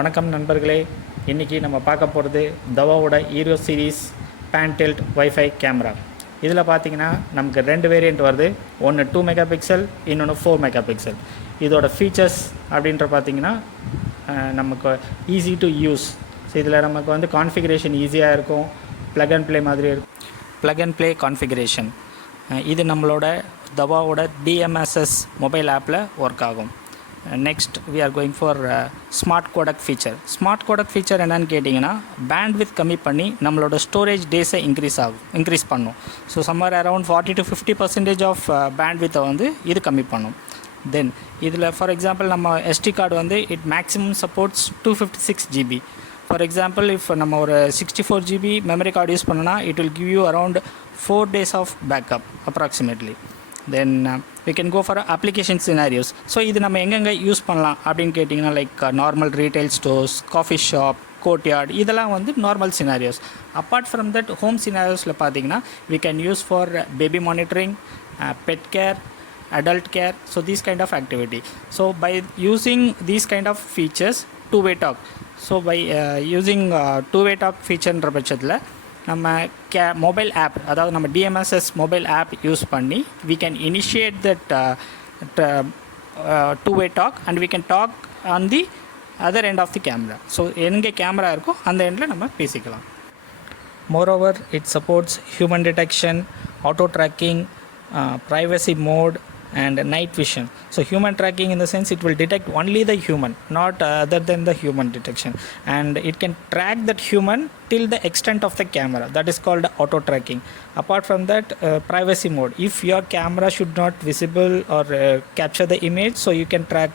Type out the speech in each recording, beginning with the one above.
வணக்கம் நண்பர்களே, இன்றைக்கி நம்ம பார்க்க போகிறது தவாவோட hero series pan tilt wifi camera. இதில் பார்த்தீங்கன்னா நமக்கு 2 வேரியண்ட் வருது. ஒன்று 2 மெகா பிக்சல், இன்னொன்று 4 மெகா பிக்சல். இதோட ஃபீச்சர்ஸ் அப்படின்ற பார்த்திங்கன்னா நமக்கு ஈஸி டு யூஸ். ஸோ இதில் நமக்கு வந்து கான்ஃபிகரேஷன் ஈஸியாக இருக்கும். ப்ளக் அண்ட் ப்ளே மாதிரி இருக்கும். ப்ளக் அண்ட் ப்ளே கான்ஃபிகரேஷன் இது நம்மளோட தவாவோட DMSS மொபைல் ஆப்பில் ஒர்க் ஆகும். Next we are going for smart codec feature. Smart codec feature என்னன்னு கேட்டிங்கன்னா, பேண்ட்வித் கம்மி பண்ணி நம்மளோட ஸ்டோரேஜ் டேஸை இன்க்ரீஸ் பண்ணும். So summer around 40 to 50% of பேண்ட்வித்தை வந்து இது கம்மி பண்ணும். தென் இதில் ஃபார் எக்ஸாம்பிள் நம்ம SD கார்டு வந்து it maximum supports 256 GB. For example if நம்ம ஒரு 64 GB மெமரி கார்டு யூஸ் பண்ணோன்னா it will give you around 4 days of backup approximately. Then we can go for application scenarios. So இது நம்ம எங்கெங்கே use பண்ணலாம் அப்படின்னு கேட்டிங்கன்னா, like normal retail stores, coffee shop, courtyard, இதெல்லாம் வந்து normal scenarios. Apart from that home சினாரியோஸில் பார்த்தீங்கன்னா we can use for baby monitoring, pet care, adult care, so these kind of activity. So by using these kind of features, two-way talk. So by using two-way talk featureன்ற பட்சத்தில் நம்ம mobile app, அதாவது நம்ம DMSS mobile app use பண்ணி we can initiate that two-way talk and we can talk on the other end of the camera. So எங்கே camera இருக்கோ அந்த எண்டில் நம்ம பேசிக்கலாம். Moreover, it supports human detection, auto tracking, privacy mode and night vision. So human tracking in the sense it will detect only the human, not other than the human detection, and it can track that human till the extent of the camera. That is called auto tracking. Apart from that, privacy mode, if your camera should not visible or capture the image, so you can track,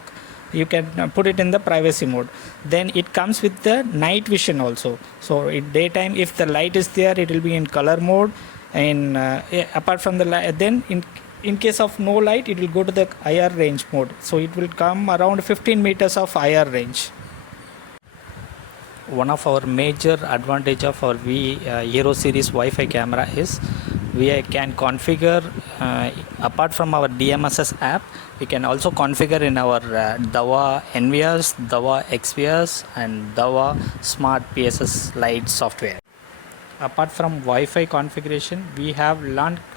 you can put it in the privacy mode. Then it comes with the night vision also. So in daytime if the light is there, it will be in color mode. And apart from the light, then in case of no light, it will go to the IR range mode. So it will come around 15 meters of IR range. One of our major advantage of our Hero series Wi-Fi camera is we can configure, apart from our DMSS app, we can also configure in our Dawa NVS, Dawa XVS and Dawa Smart PSS Lite software. Apart from Wi-Fi configuration, we have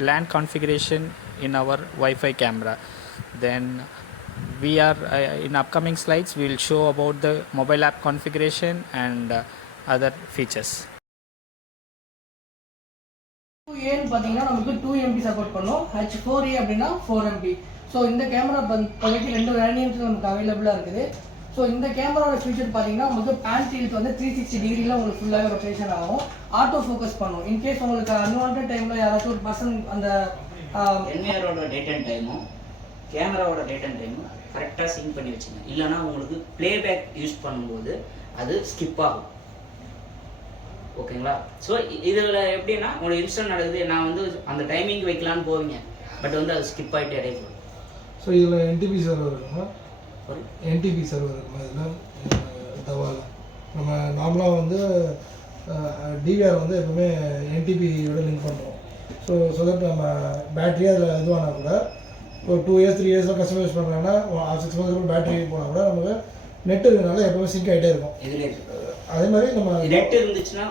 LAN configuration in our Wi-Fi camera. Then we are in upcoming slides we will show about the mobile app configuration and other features. ஏன்னு பார்த்தீங்கன்னா நமக்கு 2 MB support பண்ணும். H4A அப்படின்னா 4 MB. So இந்த camera இப்போதைக்கு 2 variants நமக்கு அவைலபிளாக இருக்குது. ஸோ இந்த கேமராவோட ஃபீச்சர் பார்த்தீங்கன்னா உங்களுக்கு பேன் டில்ட் வந்து 360 டிகிரியில் உங்களுக்கு ஃபுல்லாகவே ரொட்டேஷன் ஆகும். ஆட்டோ ஃபோக்கஸ் பண்ணும். இன்கேஸ் உங்களுக்கு அன்வான்ட் டைமில் யாராச்சும் ஒரு பர்சன் அந்த என்விஆரோட டேட் அண்ட் டைமும் கேமராவோட டேட் அண்ட் டைமும் கரெக்டாக சிங்க் பண்ணி வச்சுங்க. இல்லைனா உங்களுக்கு ப்ளேபேக் யூஸ் பண்ணும்போது அது ஸ்கிப் ஆகும். ஓகேங்களா? ஸோ இதில் எப்படின்னா உங்களுக்கு இன்ஸ்டன்ட் நடக்குது, நான் வந்து அந்த டைமிங் வைக்கலான்னு போவீங்க, பட் வந்து அது ஸ்கிப் ஆகிட்டு இடையே போகும். ஸோ இதில் NTP சர்வர் இருக்குமா? NTP சர்வர் இருக்குமா? இதில் தவாவில் நம்ம நார்மலாக வந்து DVR வந்து எப்பவுமே NTPயோட லிங்க் பண்ணுறோம். ஸோ தட் நம்ம பேட்டரியாக அதில் இதுவானா கூட ஒரு 2 years 3 years கஸ்டமர் யூஸ் பண்ணுறாங்கன்னா 6 months பேட்டரி போனால் கூட நமக்கு நெட் இருக்கிறனால எப்பவுமே சிங்க் ஆகிட்டே இருக்கும். இதில் அதே மாதிரி நம்ம நெட் இருந்துச்சுன்னா